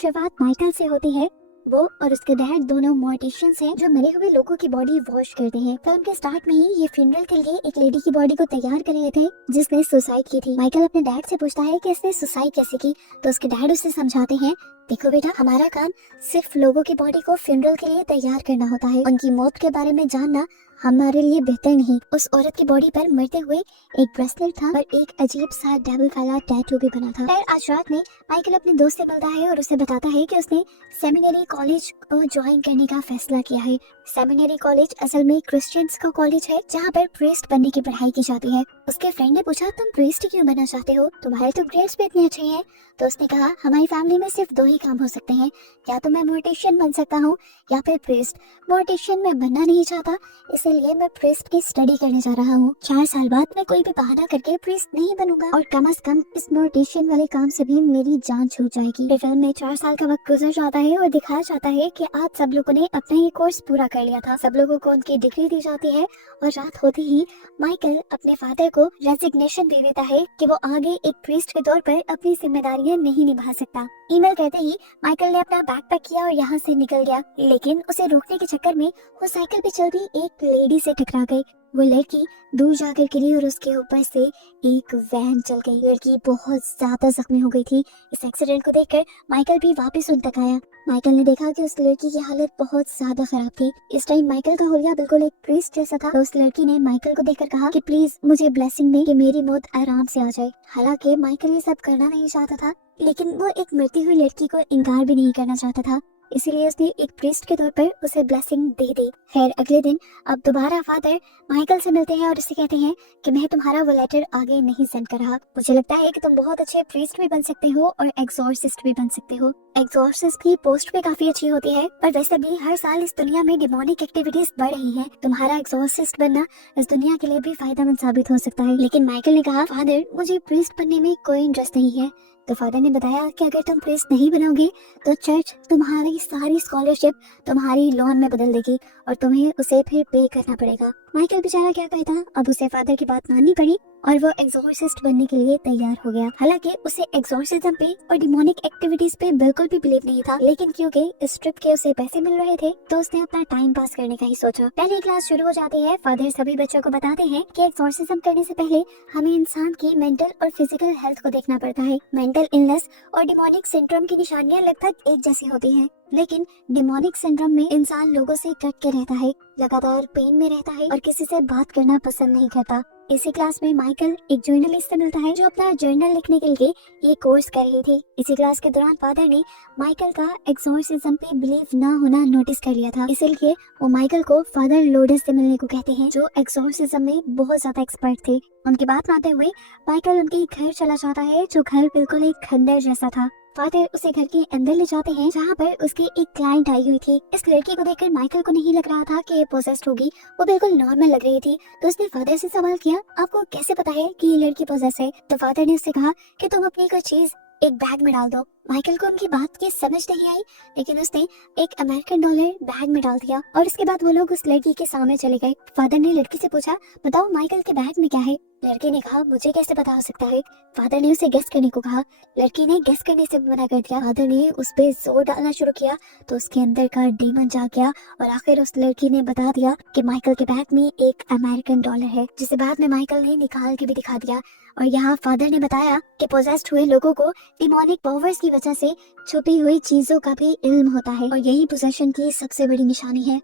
शुरुआत माइकल से होती है। वो और उसके डैड दोनों मॉर्टिशियंस हैं जो मरे हुए लोगों की बॉडी वॉश करते हैं। फिल्म के स्टार्ट में ही ये फ्यूनरल के लिए एक लेडी की बॉडी को तैयार कर रहे थे जिसने सुसाइड की थी। माइकल अपने डैड से पूछता है कि इसने सुसाइड कैसे की, तो उसके डैड उसे समझाते हैं, देखो बेटा, हमारा काम सिर्फ लोगों की बॉडी को फ्यूनरल के लिए तैयार करना होता है, उनकी मौत के बारे में जानना हमारे लिए बेहतर नहीं। उस औरत की बॉडी पर मरते हुए एक ब्रेसलेट था और एक अजीब सा डेविल वाला टैटू भी बना था। फिर आज रात में माइकल अपने दोस्त से मिलता है और उसे बताता है कि उसने सेमिनरी कॉलेज को ज्वाइन करने का फैसला किया है। सेमिनरी कॉलेज असल में क्रिश्चियंस का कॉलेज है जहाँ पर प्रीस्ट बनने की पढ़ाई की जाती है। उसके फ्रेंड ने पूछा, तुम प्रीस्ट क्यों बनना चाहते हो, तुम्हारे तो ग्रेड्स भी इतने अच्छे हैं। तो उसने कहा, हमारी फैमिली में सिर्फ दो ही काम हो सकते हैं, या तो मैं मोर्टिशियन बन सकता हूँ या फिर प्रीस्ट। मोर्टिशियन मैं बनना नहीं चाहता, इसीलिए मैं प्रीस्ट की स्टडी करने जा रहा हूँ। 4 साल बाद मैं कोई भी बहाना करके प्रीस्ट नहीं बनूंगा और कम से कम इस मोर्टिशियन वाले काम से भी मेरी जान छूट जाएगी। फिल्म में 4 साल का वक्त गुजर जाता है और दिखाया जाता है कि आज सब लोगों ने अपना ये कोर्स पूरा कर लिया था। सब लोगों को उनकी डिग्री दी जाती है और रात होते ही माइकल अपने फादर को रेजिग्नेशन दे देता है कि वो आगे एक प्रीस्ट के तौर पर अपनी जिम्मेदारियां नहीं निभा सकता। ईमेल कहते ही माइकल ने अपना बैग पैक किया और यहाँ से निकल गया, लेकिन उसे रोकने के चक्कर में वो साइकिल पे चल रही एक लेडी से टकरा गई। वो लड़की दूर जाकर गिरी और उसके ऊपर से एक वैन चल गई। लड़की बहुत ज्यादा जख्मी हो गई थी। इस एक्सीडेंट को देखकर माइकल भी वापस उन तक आया। माइकल ने देखा कि उस लड़की की हालत बहुत ज्यादा खराब थी। इस टाइम माइकल का हुलिया बिल्कुल एक प्रीस्ट जैसा था। तो उस लड़की ने माइकल को देखकर कहा कि प्लीज मुझे ब्लेसिंग दे कि मेरी मौत आराम से आ जाए। हालांकि माइकल ये सब करना नहीं चाहता था, लेकिन वो एक मरती हुई लड़की को इनकार भी नहीं करना चाहता था, इसीलिए उसने एक प्रीस्ट के तौर पर उसे ब्लेसिंग दे दी। खैर अगले दिन अब दोबारा फादर माइकल से मिलते हैं और उसे कहते हैं कि मैं तुम्हारा वो लेटर आगे नहीं सेंड कर रहा। मुझे लगता है कि तुम बहुत अच्छे प्रीस्ट भी बन सकते हो और एग्जॉर्सिस्ट भी बन सकते हो। एग्जॉर्सिस्ट की पोस्ट भी काफी अच्छी होती है, पर वैसे भी हर साल इस दुनिया में डिमोनिक एक्टिविटीज बढ़ रही है। तुम्हारा एग्जॉर्सिस्ट बनना इस दुनिया के लिए भी फायदेमंद साबित हो सकता है। लेकिन माइकल ने कहा, फादर मुझे प्रीस्ट बनने में कोई इंटरेस्ट नहीं है। तो फादर ने बताया कि अगर तुम प्रीस्ट नहीं बनोगे तो चर्च तुम्हारी सारी स्कॉलरशिप तुम्हारी लोन में बदल देगी और तुम्हें उसे फिर पे करना पड़ेगा। माइकल बेचारा क्या कहता, अब उसे फादर की बात माननी पड़ी और वो एग्जॉर्सिस्ट बनने के लिए तैयार हो गया। हालांकि उसे एग्जॉर्सिज्म पे और डिमोनिक एक्टिविटीज पे बिल्कुल भी बिलीव नहीं था, लेकिन क्योंकि इस ट्रिप के उसे पैसे मिल रहे थे तो उसने अपना टाइम पास करने का ही सोचा। पहली क्लास शुरू हो जाती है। फादर सभी बच्चों को बताते हैं कि एग्जॉर्सिज्म करने से पहले हमें इंसान की मेंटल और फिजिकल हेल्थ को देखना पड़ता है। मेंटल इलनेस और डिमोनिक सिंड्रोम की निशानियां लगभग एक जैसी होती हैं, लेकिन डिमोनिक सिंड्रोम में इंसान लोगों से कट के रहता है, लगातार पेन में रहता है और किसी से बात करना पसंद नहीं करता। इसी क्लास में माइकल एक जर्नलिस्ट से मिलता है जो अपना जर्नल लिखने के लिए ये कोर्स कर रही थी। इसी क्लास के दौरान फादर ने माइकल का एग्जॉर्सिज्म पे बिलीव ना होना नोटिस कर लिया था, इसीलिए वो माइकल को फादर लोडस से मिलने को कहते हैं जो एग्जॉर्सिज्म में बहुत ज्यादा एक्सपर्ट थे। उनकी बात मानते हुए माइकल उनके घर चला जाता है, जो घर बिल्कुल एक खंडर जैसा था। फादर उसे घर के अंदर ले जाते हैं जहाँ पर उसकी एक क्लाइंट आई हुई थी। इस लड़की को देखकर माइकल को नहीं लग रहा था कि ये पोजेस्ड होगी, वो बिल्कुल नॉर्मल लग रही थी। तो उसने फादर से सवाल किया, आपको कैसे पता है कि ये लड़की पोजेस है? तो फादर ने उससे कहा कि तुम अपनी कोई चीज एक बैग में डाल दो। माइकल को उनकी बात की समझ नहीं आई, लेकिन उसने एक अमेरिकन डॉलर बैग में डाल दिया और उसके बाद वो लोग उस लड़की के सामने चले गए। फादर ने लड़की से पूछा, बताओ माइकल के बैग में क्या है? लड़की ने कहा, मुझे कैसे पता हो सकता है? फादर ने उसे गेस करने को कहा। लड़की ने गेस करने से मना कर दिया। फादर ने उस पे जोर डालना शुरू किया तो उसके अंदर का डीमन जाग गया और आखिर उस लड़की ने बता दिया कि माइकल के बैग में एक अमेरिकन डॉलर है, जिसे बाद में माइकल ने निकाल के भी दिखा दिया। और यहाँ फादर ने बताया कि पोजेस्ड हुए लोगों को डिमोनिक पावर्स की वजह से छुपी हुई चीजों का भी इल्म होता है और यही पोजेशन की सबसे बड़ी निशानी है।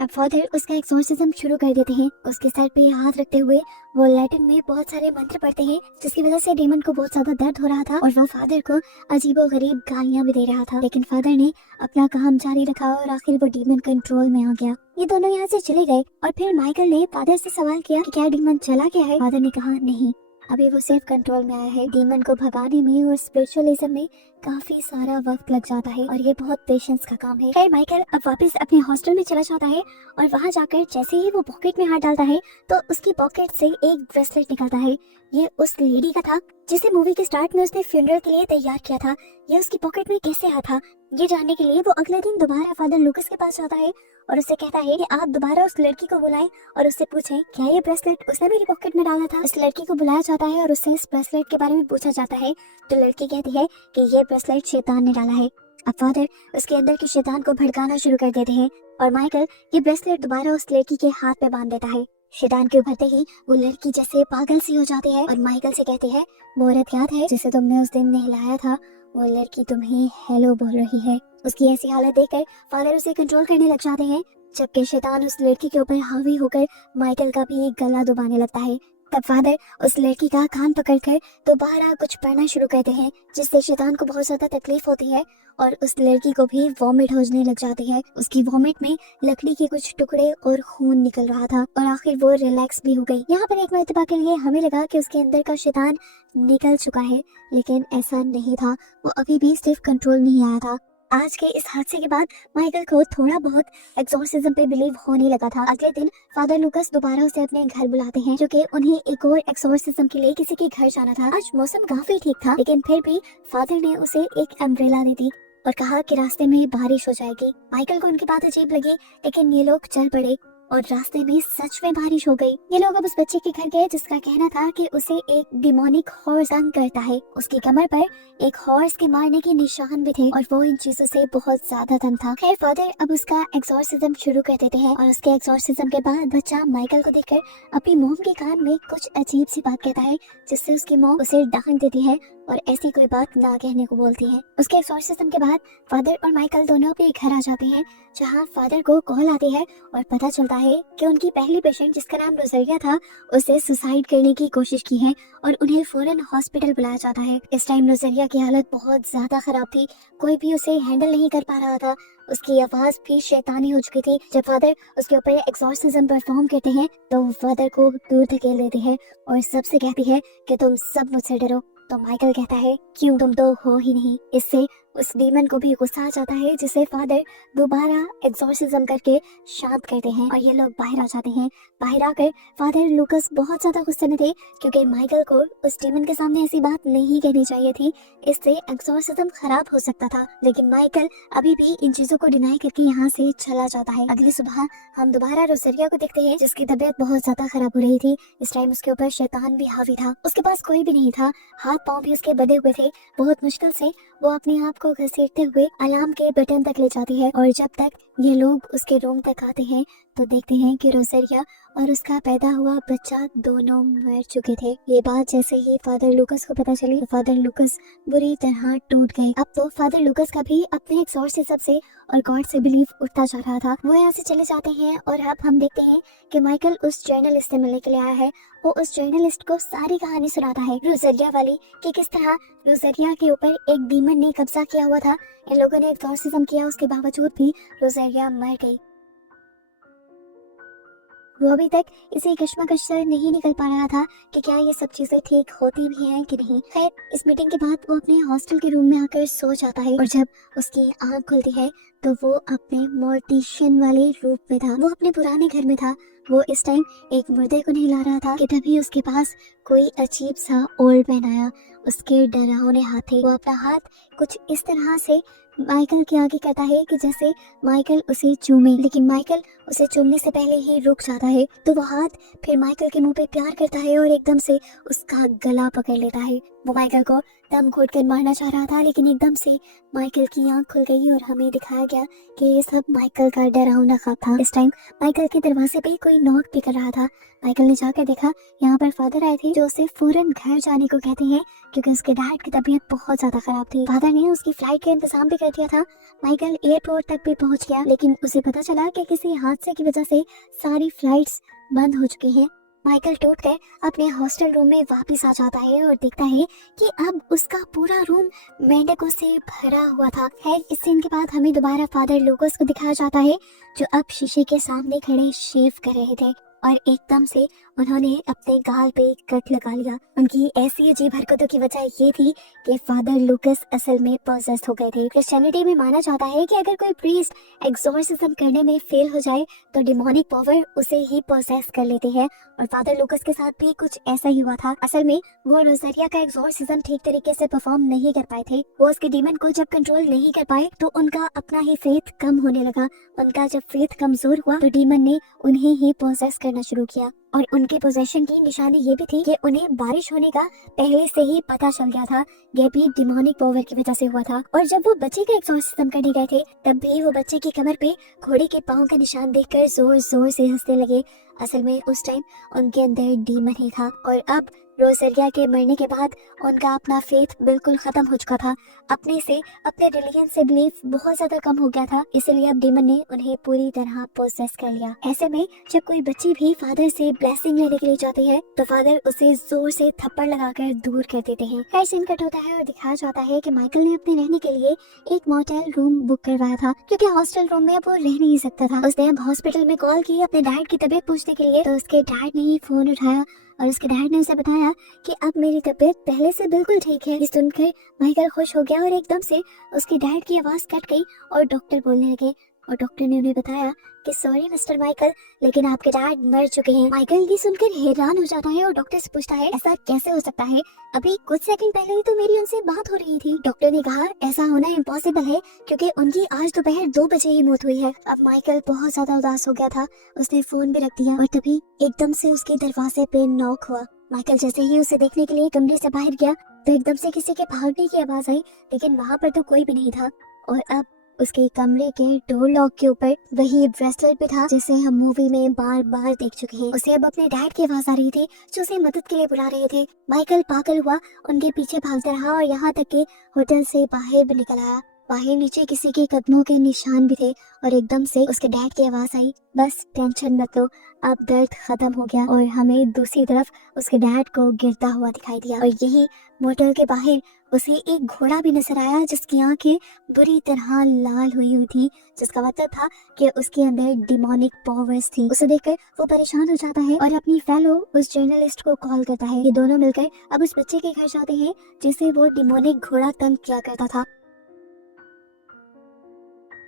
अब फादर उसका एक्सोर्सिज्म शुरू कर देते हैं। उसके सर पे हाथ रखते हुए वो लैटिन में बहुत सारे मंत्र पढ़ते हैं, जिसकी वजह से डेमन को बहुत ज्यादा दर्द हो रहा था और वो फादर को अजीबोगरीब गालियां भी दे रहा था। लेकिन फादर ने अपना काम जारी रखा और आखिर वो डेमन कंट्रोल में आ गया। ये दोनों यहाँ से चले गए और फिर माइकल ने फादर से सवाल किया कि क्या डेमन चला गया है? फादर ने कहा, नहीं, अभी वो सिर्फ कंट्रोल में आया है। डीमन को भगाने में और स्पिरिचुअलिज्म में काफी सारा वक्त लग जाता है और ये बहुत पेशेंस का काम है। खैर माइकल अब वापस अपने हॉस्टल में चला जाता है और वहाँ जाकर जैसे ही वो पॉकेट में हाथ डालता है तो उसकी पॉकेट से एक ब्रेसलेट निकलता है। ये उस लेडी का था जिसे मूवी के स्टार्ट में उसने फ्यूनरल के लिए तैयार किया था। ये उसकी पॉकेट में कैसे आया था ये जानने के लिए वो अगले दिन दोबारा फादर लूकस के पास जाता है और उससे कहता है कि आप दोबारा उस लड़की को बुलाएं और उससे पूछें क्या ये ब्रेसलेट उसने मेरी पॉकेट में डाला था। इस लड़की को बुलाया जाता है और उससे इस ब्रेसलेट के बारे में पूछा जाता है तो लड़की कहती है कि ये ब्रेसलेट शैतान ने डाला है। अब फादर उसके अंदर के शैतान को भड़काना शुरू कर देते हैं और माइकल ये ब्रेसलेट दोबारा उस लड़की के हाथ पे बांध देता है। शैतान के उभरते ही वो लड़की जैसे पागल सी हो जाती है और माइकल से कहती है वो औरत याद है जिसे तुमने उस दिन नहलाया था, वो लड़की तुम्हें हेलो बोल रही है। उसकी ऐसी हालत देखकर फादर उसे कंट्रोल करने लग जाते हैं जबकि शैतान उस लड़की के ऊपर हावी होकर माइकल का भी गला दबाने लगता है। तब फादर उस लड़की का कान पकड़कर दोबारा कुछ पढ़ना शुरू करते हैं जिससे शैतान को बहुत ज्यादा तकलीफ होती है और उस लड़की को भी वॉमिट होने लग जाती है। उसकी वॉमिट में लकड़ी के कुछ टुकड़े और खून निकल रहा था और आखिर वो रिलैक्स भी हो गई। यहाँ पर एक मर्तबा के लिए हमें लगा कि उसके अंदर का शैतान निकल चुका है लेकिन ऐसा नहीं था, वो अभी भी सिर्फ कंट्रोल नहीं आया था। आज के इस हादसे के बाद माइकल को थोड़ा बहुत एक्सोर्सिज्म पे बिलीव होने लगा था। अगले दिन फादर लूकस दोबारा उसे अपने घर बुलाते हैं क्योंकि उन्हें एक और एक्सोर्सिज्म के लिए किसी के घर जाना था। आज मौसम काफी ठीक था लेकिन फिर भी फादर ने उसे एक अम्ब्रेला दे दी और कहा कि रास्ते में बारिश हो जाएगी। माइकल को उनकी बात अजीब लगी लेकिन ये लोग चल पड़े और रास्ते में सच में बारिश हो गई। ये लोग अब उस बच्चे के घर गए जिसका कहना था कि उसे एक डिमोनिक हॉर्स तंग करता है। उसकी कमर पर एक हॉर्स के मारने के निशान भी थे और वो इन चीजों से बहुत ज्यादा तंग था। खैर फादर अब उसका एक्सोर्सिज्म शुरू कर देते हैं और उसके एक्सोर्सिज्म के बाद बच्चा माइकल को देखकर अपनी मॉम के कान में कुछ अजीब सी बात कहता है जिससे उसकी मॉम उसे डांट देती है और ऐसी कोई बात ना कहने को बोलती है। उसके एक्सोर्सिज्म के बाद फादर और माइकल दोनों अपने घर आ जाते हैं जहाँ फादर को कॉल आती है और पता चलता है कि उनकी पहली पेशेंट जिसका नाम रोजरिया था उसे सुसाइड करने की कोशिश की है और उन्हें फौरन हॉस्पिटल बुलाया जाता है। इस टाइम रोजरिया की हालत बहुत ज्यादा खराब थी, कोई भी उसे हैंडल नहीं कर पा रहा था, उसकी आवाज भी शैतानी हो चुकी थी। जब फादर उसके ऊपर एक्सोर्सिज्म परफॉर्म करते हैं तो फादर को दूर धकेल देती है और सबसे कहती है कि तुम सब मुझसे डरो। तो माइकल कहता है क्यों, तुम तो हो ही नहीं। इससे उस डीमन को भी गुस्सा आ जाता है जिसे फादर दोबारा एक्सोर्सिज्म करके शांत करते हैं और ये लोग बाहर आ जाते हैं। बाहर आकर फादर लूकस बहुत ज्यादा गुस्से में थे क्योंकि माइकल को उस डीमन के सामने ऐसी बात नहीं कहनी चाहिए थी, इससे एक्सोर्सिज्म खराब हो सकता था। लेकिन माइकल अभी भी इन चीजों को डिनाई करके यहाँ से चला जाता है। अगली सुबह हम दोबारा रोजरिया को देखते हैं जिसकी तबीयत बहुत ज्यादा खराब हो रही थी। इस टाइम उसके ऊपर शैतान भी हावी था, उसके पास कोई भी नहीं था, हाथ पांव भी उसके बंधे हुए थे। बहुत मुश्किल से वो अपने आप को घसीटते हुए अलार्म के बटन तक ले जाती है और जब तक ये लोग उसके रूम तक आते हैं तो देखते हैं कि रोजरिया और उसका पैदा हुआ बच्चा दोनों मर चुके थे। ये बात जैसे ही फादर लूकस को पता चली तो फादर लूकस बुरी तरह टूट गए। अब तो फादर लूकस का भी अपने एक्सोर्सिज्म से और गॉड से बिलीव उठता जा रहा था। वो यहाँ से चले जाते हैं और अब हम देखते हैं कि माइकल उस जर्नलिस्ट से मिलने के लिए आया है। वो उस जर्नलिस्ट को सारी कहानी सुनाता है रोजरिया वाली कि किस तरह रोजरिया के ऊपर एक डीमन ने कब्जा किया हुआ था। इन लोगों ने एक्सोर्सिज्म किया, उसके बावजूद भी रोजरिया मर गई। वो अभी तक इसे कश्मकश से नहीं निकल पा रहा था कि क्या ये सब चीजें ठीक होती भी हैं कि नहीं। खैर इस मीटिंग के बाद वो अपने हॉस्टल के रूम में आकर सो जाता है और जब उसकी आंख खुलती है तो वो अपने मोर्टिशियन वाले रूप में था। वो अपने पुराने घर में था। वो इस टाइम एक मुर्दे को नहला रहा था कि तभी उसके पास कोई अजीब सा ओल्ड मैन आया। उसके डरावने हाथ थे। वो अपना हाथ कुछ इस तरह से माइकल के आगे कहता है कि जैसे माइकल उसे चूमे, लेकिन माइकल उसे चूमने से पहले ही रुक जाता है। तो वो हाथ फिर माइकल के मुंह पे प्यार करता है और एकदम से उसका गला पकड़ लेता है। वो माइकल को दम घोट कर मारना चाह रहा था लेकिन एकदम से माइकल की आंख खुल गई और हमें दिखाया गया कि ये सब माइकल का डरावना ख्वाब था। इस टाइम माइकल के दरवाजे पे कोई नॉक भी कर रहा था। माइकल ने जाकर देखा, यहाँ पर फादर आए थे जो उसे फौरन घर जाने को कहते हैं क्योंकि उसके डैड की तबीयत बहुत ज्यादा खराब थी। फादर ने उसकी फ्लाइट का इंतजाम भी कर दिया था। माइकल एयरपोर्ट तक भी पहुंच गया लेकिन उसे पता चला कि किसी हादसे की वजह से सारी फ्लाइट्स बंद हो चुकी हैं। माइकल टूट कर अपने हॉस्टल रूम में वापस आ जाता है और देखता है कि अब उसका पूरा रूम मेंढकों से भरा हुआ था। खैर इस सीन के बाद हमें दोबारा फादर लूकस को दिखाया जाता है जो अब शीशे के सामने खड़े शेव कर रहे थे और एकदम से उन्होंने अपने गाल पे कट लगा लिया। उनकी ऐसी अजीब हरकतों की वजह ये थी कि फादर लूकस असल में पोजेस्ड हो गए थे। क्रिश्चियनिटी में माना जाता है कि अगर कोई प्रीस्ट एक्सोर्सिज्म करने में फेल हो जाए तो डिमोनिक पावर उसे ही पोजेस कर लेते हैं, और फादर लूकस के साथ भी कुछ ऐसा ही हुआ था। असल में वो रोजरिया का एक्सोर्सिज्म ठीक तरीके से परफॉर्म नहीं कर पाए थे। वो उसके डीमन को जब कंट्रोल नहीं कर पाए तो उनका अपना ही फेथ कम होने लगा। उनका जब फेथ कमजोर हुआ तो डीमन ने उन्हें ही पोजेस करना शुरू किया, और उनके पोजेशन की निशानी ये भी थी कि उन्हें बारिश होने का पहले से ही पता चल गया था। ये भी डिमोनिक पावर की वजह से हुआ था। और जब वो बच्चे का एक्सोर्सिज्म करने गए थे तब भी वो बच्चे की कमर पे घोड़े के पाँव का निशान देखकर जोर जोर से हंसने लगे। असल में उस टाइम उनके अंदर डीमन ही था, और अब रोजरिया के मरने के बाद उनका अपना फेथ बिल्कुल खत्म हो चुका था। अपने रिलीजन से बिलीफ बहुत ज्यादा कम हो गया था, इसलिए अब डीमन ने उन्हें पूरी तरह पोसेस कर लिया। ऐसे में जब कोई बच्ची भी फादर से ब्लेसिंग लेने के लिए जाती है तो फादर उसे जोर से थप्पड़ लगाकर दूर कर देते हैं। खैर सीन कट होता है और दिखाया जाता है कि माइकल ने अपने रहने के लिए एक मोटेल रूम बुक करवाया था, क्योंकि हॉस्टल रूम में अब वो रह नहीं सकता था। उसने अब हॉस्पिटल में कॉल की अपने डैड की तबीयत पूछने के लिए, तो उसके डैड ने ही फोन उठाया और उसके डैड ने उसे बताया कि अब मेरी तबीयत पहले से बिल्कुल ठीक है। ये सुनकर माइकल खुश हो गया और एकदम से उसके डैड की आवाज कट गई और डॉक्टर बोलने लगे, और डॉक्टर ने उन्हें बताया कि सॉरी मिस्टर माइकल, लेकिन आपके डैड मर चुके हैं। माइकल ये सुनकर हैरान हो जाता है और डॉक्टर से पूछता है ऐसा कैसे हो सकता है, अभी कुछ सेकंड पहले ही तो मेरी उनसे बात हो रही थी। डॉक्टर ने कहा ऐसा होना इम्पॉसिबल है क्योंकि उनकी आज दोपहर 2 बजे ही मौत हुई है। अब माइकल बहुत ज्यादा उदास हो गया था, उसने फोन भी रख दिया और तभी एकदम से उसके दरवाजे पे नॉक हुआ। माइकल जैसे ही उसे देखने के लिए कमरे से बाहर गया तो एकदम से किसी के भागने की आवाज आई, लेकिन वहाँ पर तो कोई भी नहीं था। और अब उसके कमरे के डोर लॉक के ऊपर वही ब्रेसलेट भी था जिसे हम मूवी में बार बार देख चुके हैं। उसे अब अपने डैड की आवाज आ रही थी जो उसे मदद के लिए बुला रहे थे। माइकल पागल हुआ, उनके पीछे भागता रहा और यहाँ तक कि होटल से बाहर भी निकल आया। बाहर नीचे किसी के कदमों के निशान भी थे और एकदम से उसके डैड की आवाज आई, बस टेंशन मत लो, अब दर्द खत्म हो गया। और हमें दूसरी तरफ उसके डैड को गिरता हुआ दिखाई दिया, और यही मोटर के बाहर उसे एक घोड़ा भी नजर आया जिसकी आंखें बुरी तरह लाल हुई थी, जिसका मतलब था कि उसके अंदर डिमोनिक पावर्स थी। उसे देखकर वो परेशान हो जाता है और अपनी फेलो उस जर्नलिस्ट को कॉल करता है। ये दोनों मिलकर अब उस बच्चे के घर जाते हैं जिसे वो डिमोनिक घोड़ा तंग किया करता था।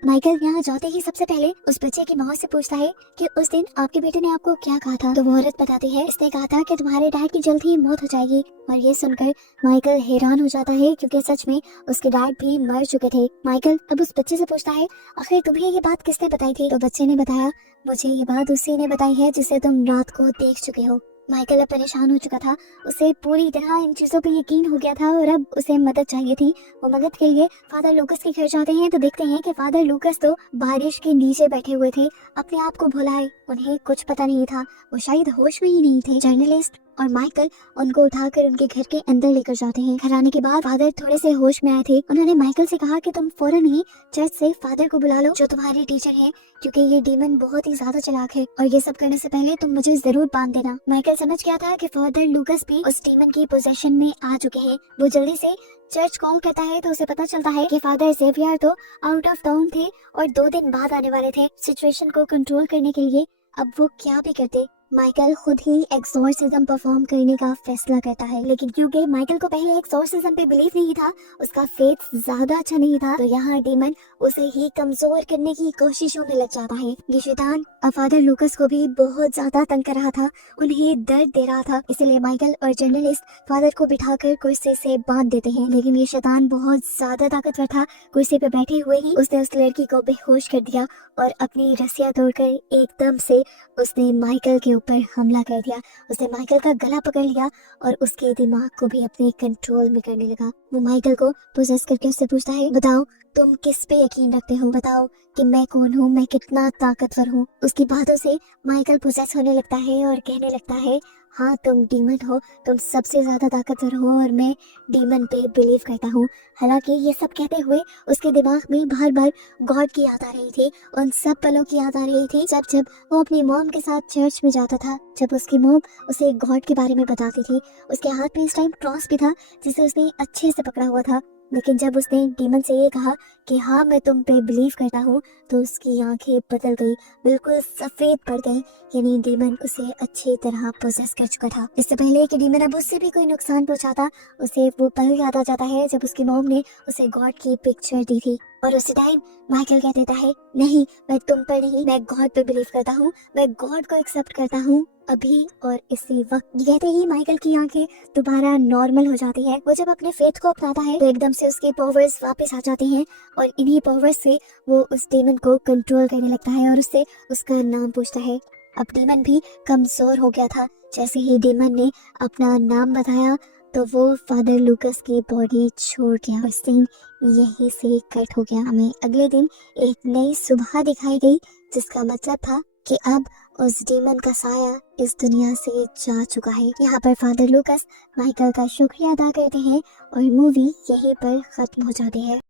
माइकल यहाँ जाते ही सबसे पहले उस बच्चे की माँ से पूछता है कि उस दिन आपके बेटे ने आपको क्या कहा था। तो वो औरत बताती है इसने कहा था कि तुम्हारे डैड की जल्द ही मौत हो जाएगी। और ये सुनकर माइकल हैरान हो जाता है क्योंकि सच में उसके डैड भी मर चुके थे। माइकल अब उस बच्चे से पूछता है आखिर तुम्हें ये बात किसने बताई थी। तो बच्चे ने बताया मुझे ये बात उसी ने बताई है जिसे तुम रात को देख चुके हो। माइकल अब परेशान हो चुका था, उसे पूरी तरह इन चीजों पे यकीन हो गया था और अब उसे मदद चाहिए थी। वो मदद के लिए फादर लूकस के घर जाते हैं तो देखते हैं कि फादर लूकस तो बारिश के नीचे बैठे हुए थे, अपने आप को भुलाए। उन्हें कुछ पता नहीं था, वो शायद होश में ही नहीं थे। जर्नलिस्ट और माइकल उनको उठाकर उनके घर के अंदर लेकर जाते हैं। घर आने के बाद फादर थोड़े से होश में आए थे। उन्होंने माइकल से कहा कि तुम फौरन ही चर्च से फादर को बुला लो जो तुम्हारे टीचर हैं, क्योंकि ये डीमन बहुत ही ज्यादा चालाक है और ये सब करने से पहले तुम मुझे जरूर बांध देना। माइकल समझ गया था कि फादर लूकस भी उस डीमन की पोजेशन में आ चुके हैं। वो जल्दी से चर्च कॉल करता है तो उसे पता चलता है कि फादर जेवियर तो आउट ऑफ टाउन थे और 2 दिन बाद आने वाले थे। सिचुएशन को कंट्रोल करने के लिए अब वो क्या भी करते, माइकल खुद ही एक्सोर्सिज्म परफॉर्म करने का फैसला करता है। लेकिन क्योंकि माइकल को पहले एक्सोर्सिज्म पे बिलीव नहीं था, उसका फेथ ज्यादा अच्छा नहीं था, तो यहाँ डीमन उसे ही कमजोर करने की कोशिशों में लग जाता है। ये शैतान अब फादर लूकस को भी बहुत ज्यादा तंग कर रहा था, उन्हें दर्द दे रहा था। इसलिए माइकल और जर्नलिस्ट फादर को बिठाकर कुर्सी से बांध देते हैं। लेकिन ये शैतान बहुत ज्यादा ताकतवर था, कुर्सी पे बैठे हुए ही उसने उस लड़की को बेहोश कर दिया और अपनी रस्सियां तोड़कर एकदम से उसने माइकल के ऊपर हमला कर दिया। उसने माइकल का गला पकड़ लिया और उसके दिमाग को भी अपने कंट्रोल में करने लगा। वो माइकल को पोजेस करके उससे पूछता है बताओ तुम किस पे यकीन रखते हो, बताओ कि मैं कौन हूँ, मैं कितना ताकतवर हूँ। उसकी बातों से माइकल पोजेस होने लगता है और कहने लगता है हाँ तुम डीमन हो, तुम सबसे ज्यादा ताकतवर हो और मैं डीमन पे बिलीव करता हूँ। हालांकि ये सब कहते हुए उसके दिमाग में बार बार गॉड की याद आ रही थी, उन सब पलों की याद आ रही थी जब जब वो अपनी मॉम के साथ चर्च में जाता था, जब उसकी मॉम उसे गॉड के बारे में बताती थी। उसके हाथ में इस टाइम क्रॉस भी था जिसे उसने अच्छे से पकड़ा हुआ था। लेकिन जब उसने डीमन से ये कहा कि हाँ मैं तुम पे बिलीव करता हूँ, तो उसकी आंखें बदल गई, बिल्कुल सफेद पड़ गई। यानी डीमन उसे अच्छी तरह पोजेस कर चुका था। इससे पहले कि डीमन अब उससे भी कोई नुकसान पहुंचाता, उसे वो पल याद आ जाता है जब उसकी मॉम ने उसे गॉड की पिक्चर दी थी। और उसी टाइम माइकल कह देता है, नहीं मैं तुम पर नहीं, मैं गॉड पे बिलीव करता हूँ, मैं गॉड को एक्सेप्ट करता हूँ अभी और इसी वक्त। ये कहते ही माइकल की आंखें दोबारा नॉर्मल हो जाती है। वो जब अपने फेथ को अपनाता है तो एकदम से उसके पावर्स वापस आ जाते हैं और इन्हीं पावर्स से वो उस डेमन को कंट्रोल करने लगता है और उससे उसका नाम पूछता है। अब डेमन भी कमजोर हो गया था। जैसे ही डेमन ने अपना नाम बताया तो वो फादर लूकस की बॉडी छोड़ गया और सीन यहीं से कट हो गया। हमें अगले दिन एक नई सुबह दिखाई गई, जिसका मतलब था कि अब उस डीमन का साया इस दुनिया से जा चुका है। यहाँ पर फादर लूकस माइकल का शुक्रिया अदा करते हैं और मूवी यहीं पर खत्म हो जाती है।